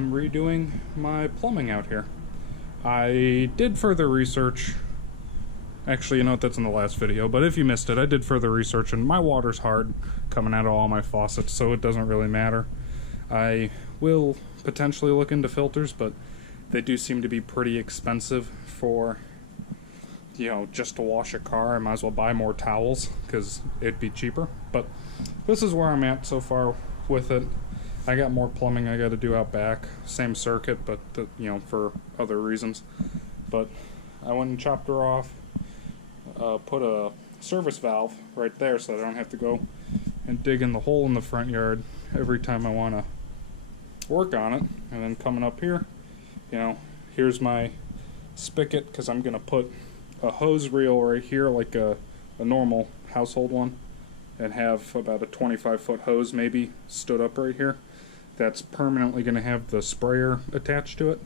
I'm redoing my plumbing out here. I did further research. Actually, you know what, that's in the last video, but if you missed it, I did further research, and my water's hard coming out of all my faucets, so it doesn't really matter. I will potentially look into filters, but they do seem to be pretty expensive for, you know, just to wash a car. I might as well buy more towels, because it'd be cheaper. But this is where I'm at so far with it. I got more plumbing I got to do out back. Same circuit, but, you know, for other reasons. But I went and chopped her off. Put a service valve right there so that I don't have to go and dig in the hole in the front yard every time I want to work on it. And then coming up here, you know, here's my spigot, because I'm going to put a hose reel right here, like a normal household one, and have about a 25-foot hose maybe stood up right here. That's permanently going to have the sprayer attached to it,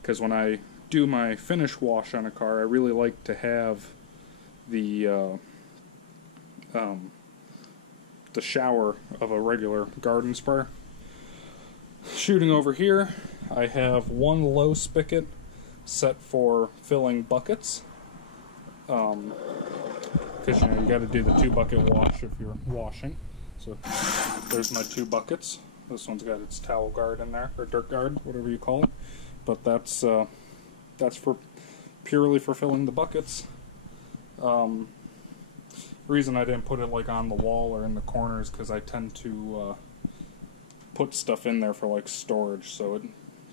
because when I do my finish wash on a car, I really like to have the shower of a regular garden sprayer. Shooting over here, I have one low spigot set for filling buckets, because you know you got to do the 2-bucket wash if you're washing. So there's my 2 buckets. This one's got its towel guard in there, or dirt guard, whatever you call it. But that's for purely for filling the buckets. Reason I didn't put it like on the wall or in the corners, because I tend to put stuff in there for like storage, so it,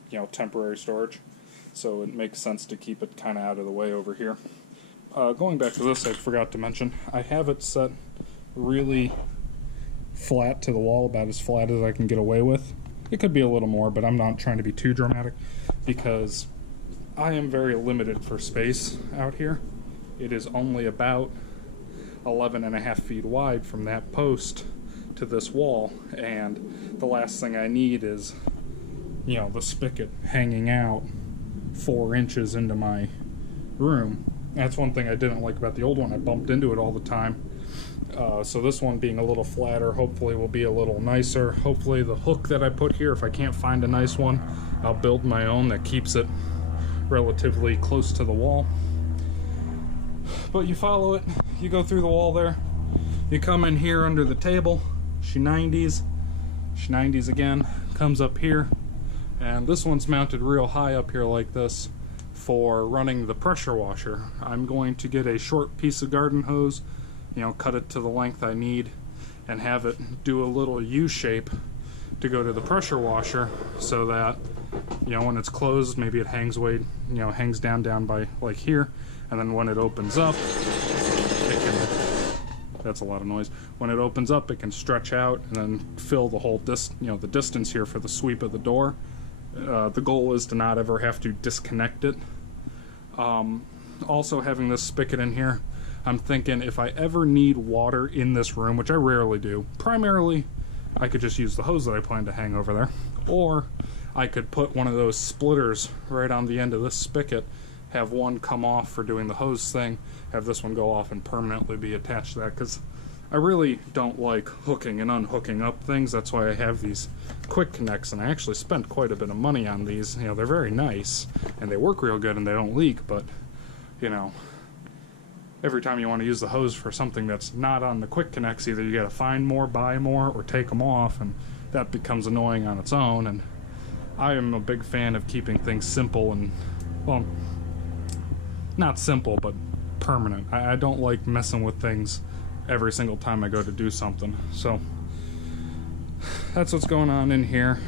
you know, temporary storage, so it makes sense to keep it kind of out of the way over here. Going back to this, I forgot to mention, I have it set really flat to the wall, about as flat as I can get away with. It could be a little more, but I'm not trying to be too dramatic, because I am very limited for space out here. It is only about 11.5 feet wide from that post to this wall, and the last thing I need is, you know, the spigot hanging out 4 inches into my room. That's one thing I didn't like about the old one. I bumped into it all the time. So this one being a little flatter hopefully will be a little nicer. Hopefully the hook that I put here, if I can't find a nice one, I'll build my own that keeps it relatively close to the wall. But you follow it, you go through the wall there, you come in here under the table, she 90s again, comes up here, and this one's mounted real high up here like this for running the pressure washer. I'm going to get a short piece of garden hose, you know, cut it to the length I need, and have it do a little U shape to go to the pressure washer, so that, you know, when it's closed, maybe it hangs way, you know, hangs down by like here, and then when it opens up, it can, that's a lot of noise. When it opens up, it can stretch out and then fill the whole the distance here for the sweep of the door. The goal is to not ever have to disconnect it. Also, having this spigot in here, I'm thinking if I ever need water in this room, which I rarely do, primarily I could just use the hose that I plan to hang over there, or I could put one of those splitters right on the end of this spigot, have one come off for doing the hose thing, have this one go off and permanently be attached to that, because I really don't like hooking and unhooking up things. That's why I have these quick connects, and I actually spent quite a bit of money on these. You know, they're very nice and they work real good and they don't leak, but you know, every time you want to use the hose for something that's not on the quick connects, either you got to find more, buy more, or take them off, and that becomes annoying on its own. And I am a big fan of keeping things simple and, well, not simple, but permanent. I don't like messing with things every single time I go to do something. So that's what's going on in here.